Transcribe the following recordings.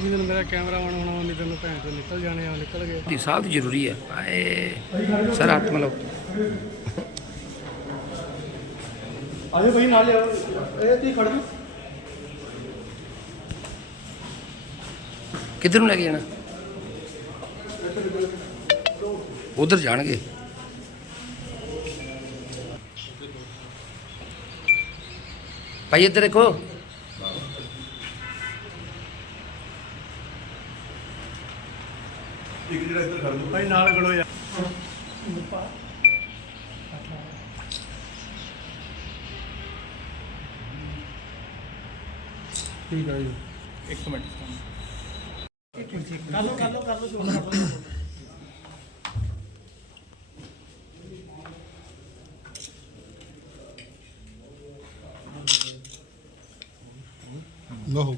ਵੀ ਦਿਨ ਮੇਰਾ camera on ਹੋਣਾ ਨਹੀਂ ਤੈਨੂੰ ਭੈਣ ਤੋਂ ਨਿਕਲ ਜਾਣੇ ਆ ਨਿਕਲ ਗਏ। ਦੀ ਸਾਹ ਦੀ ਜ਼ਰੂਰੀ ਹੈ। ਆਏ ਸਰ ਹੱਥ ਮਲੋ ਆਜੋ ਭਾਈ ਨਾਲ ਇਹ ਤੀ ਖੜ ਜਾ ਕਿੱਧਰ ਨੂੰ ਲੈ ਕੇ ਜਾਣਾ? ਉਧਰ ਜਾਣਗੇ। ਭਾਈ ਇੱਧਰ ਦੇਖੋ। ਭਾਈ ਨਾਲ ਖੜੋ ਯਾਰ। ਠੀਕ ਹੈ ਜੀ। ਇੱਕ ਮਿੰਟ ਕਰ ਲੋ ਕਰ ਲੋ ਕਰ ਲੋ ਸ਼ੋਰ ਕਰ ਲੋ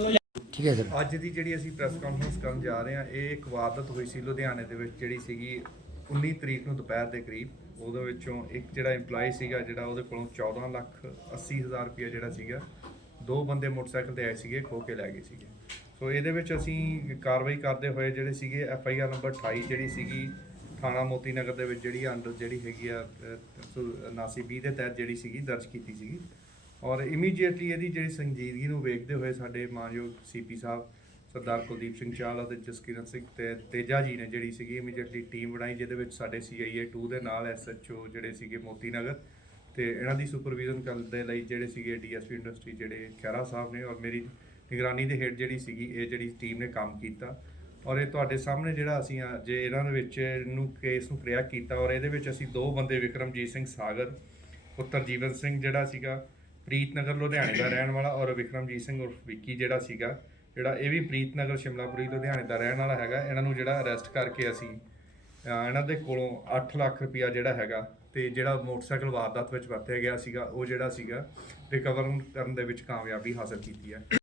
ਲੋ ਠੀਕ ਹੈ ਸਰ। ਅੱਜ ਦੀ ਜਿਹੜੀ ਅਸੀਂ ਪ੍ਰੈਸ ਕਾਨਫਰੰਸ ਕਰਨ ਜਾ ਰਹੇ ਹਾਂ, ਇਹ ਇੱਕ ਵਾਰਦਾਤ ਹੋਈ ਸੀ ਲੁਧਿਆਣੇ ਦੇ ਵਿੱਚ, ਜਿਹੜੀ ਸੀਗੀ 19 ਤਰੀਕ ਨੂੰ ਦੁਪਹਿਰ ਦੇ ਕਰੀਬ। ਉਹਦੇ ਵਿੱਚੋਂ ਇੱਕ ਜਿਹੜਾ EMPLOYE ਸੀਗਾ, ਜਿਹੜਾ ਉਹਦੇ ਕੋਲੋਂ 14 ਲੱਖ 80 ਹਜ਼ਾਰ ਰੁਪਇਆ ਜਿਹੜਾ ਸੀਗਾ, ਦੋ ਬੰਦੇ ਮੋਟਰਸਾਈਕਲ ਤੇ ਆਏ ਸੀਗੇ, ਖੋ ਕੇ ਲੈ ਗਏ ਸੀਗੇ। ਸੋ ਇਹਦੇ ਵਿੱਚ ਅਸੀਂ ਕਾਰਵਾਈ ਕਰਦੇ ਹੋਏ ਜਿਹੜੇ ਸੀਗੇ ਐਫ ਆਈ ਆਰ ਨੰਬਰ 28 ਜਿਹੜੀ ਸੀਗੀ, ਥਾਣਾ ਮੋਤੀ ਨਗਰ ਦੇ ਵਿੱਚ ਜਿਹੜੀ ਅੰਡਰ ਜਿਹੜੀ ਹੈਗੀ ਆ 7920 ਦੇ ਤਹਿਤ ਜਿਹੜੀ ਸੀਗੀ, ਦਰਜ ਕੀਤੀ ਸੀਗੀ। ਔਰ ਇਮੀਡੀਏਟਲੀ ਇਹਦੀ ਜਿਹੜੀ ਸੰਜੀਦਗੀ ਨੂੰ ਵੇਖਦੇ ਹੋਏ ਸਾਡੇ ਮਾਨਯੋਗ ਸੀਪੀ ਸਾਹਿਬ, ਸਰਦਾਰ ਕੁਲਦੀਪ ਸਿੰਘ ਚਾਹਲ ਅਤੇ ਜਸਕਿਰਨ ਸਿੰਘ ਤੇ ਤੇਜਾ ਜੀ ਨੇ ਜਿਹੜੀ ਸੀਗੀ ਇਮੀਡੀਏਟਲੀ ਟੀਮ ਬਣਾਈ, ਜਿਹਦੇ ਵਿੱਚ ਸਾਡੇ ਸੀਆਈਏ 2 ਦੇ ਨਾਲ ਐਸਐਚਓ ਜਿਹੜੇ ਸੀਗੇ ਮੋਤੀ ਨਗਰ ਤੇ ਇਹਨਾਂ ਦੀ ਸੁਪਰਵਿਜ਼ਨ ਕਰਨ ਦੇ ਲਈ ਜਿਹੜੇ ਸੀਗੇ ਡੀਐਸਪੀ ਇੰਡਸਟਰੀ ਜਿਹੜੇ ਖੈਰਾ ਸਾਹਿਬ ਨੇ ਔਰ ਮੇਰੀ ਨਿਗਰਾਨੀ ਦੇ ਹੇਠ ਜਿਹੜੀ ਸੀਗੀ ਇਹ ਜਿਹੜੀ ਟੀਮ ਨੇ ਕੰਮ ਕੀਤਾ। ਔਰ ਇਹ ਤੁਹਾਡੇ ਸਾਹਮਣੇ ਜਿਹੜਾ ਅਸੀਂ ਜੇ ਇਹਨਾਂ ਦੇ ਵਿੱਚ ਨੂੰ ਕੇਸ ਨੂੰ ਕ੍ਰਿਆ ਕੀਤਾ ਔਰ ਇਹਦੇ ਵਿੱਚ ਅਸੀਂ ਦੋ ਬੰਦੇ, ਵਿਕਰਮਜੀਤ ਸਿੰਘ ਸਾਗਰ, ਪੁੱਤਰ ਜੀਵਨ ਸਿੰਘ ਜਿਹੜਾ ਸੀਗਾ ਪ੍ਰੀਤਨਗਰ, ਲੁਧਿਆਣੇ ਦਾ ਰਹਿਣ ਵਾਲਾ ਔਰ ਵਿਕਰਮਜੀਤ ਸਿੰਘ ਉਰਫ ਵਿੱਕੀ ਜਿਹੜਾ ਸੀਗਾ, ਜਿਹੜਾ ਇਹ ਵੀ ਪ੍ਰੀਤਨਗਰ, ਸ਼ਿਮਲਾਪੁਰੀ, ਲੁਧਿਆਣੇ ਦਾ ਰਹਿਣ ਵਾਲਾ ਹੈਗਾ, ਇਹਨਾਂ ਨੂੰ ਜਿਹੜਾ ਅਰੈਸਟ ਕਰਕੇ ਅਸੀਂ ਇਹਨਾਂ ਦੇ ਕੋਲੋਂ 8 ਲੱਖ ਰੁਪਇਆ ਜਿਹੜਾ ਹੈਗਾ ਤੇ ਜਿਹੜਾ ਮੋਟਰਸਾਈਕਲ ਵਾਰਦਾਤ ਵਿੱਚ ਵਰਤਿਆ ਗਿਆ ਸੀਗਾ, ਉਹ ਜਿਹੜਾ ਸੀਗਾ ਰਿਕਵਰ ਕਰਨ ਦੇ ਵਿੱਚ ਕਾਮਯਾਬੀ ਹਾਸਲ ਕੀਤੀ ਹੈ।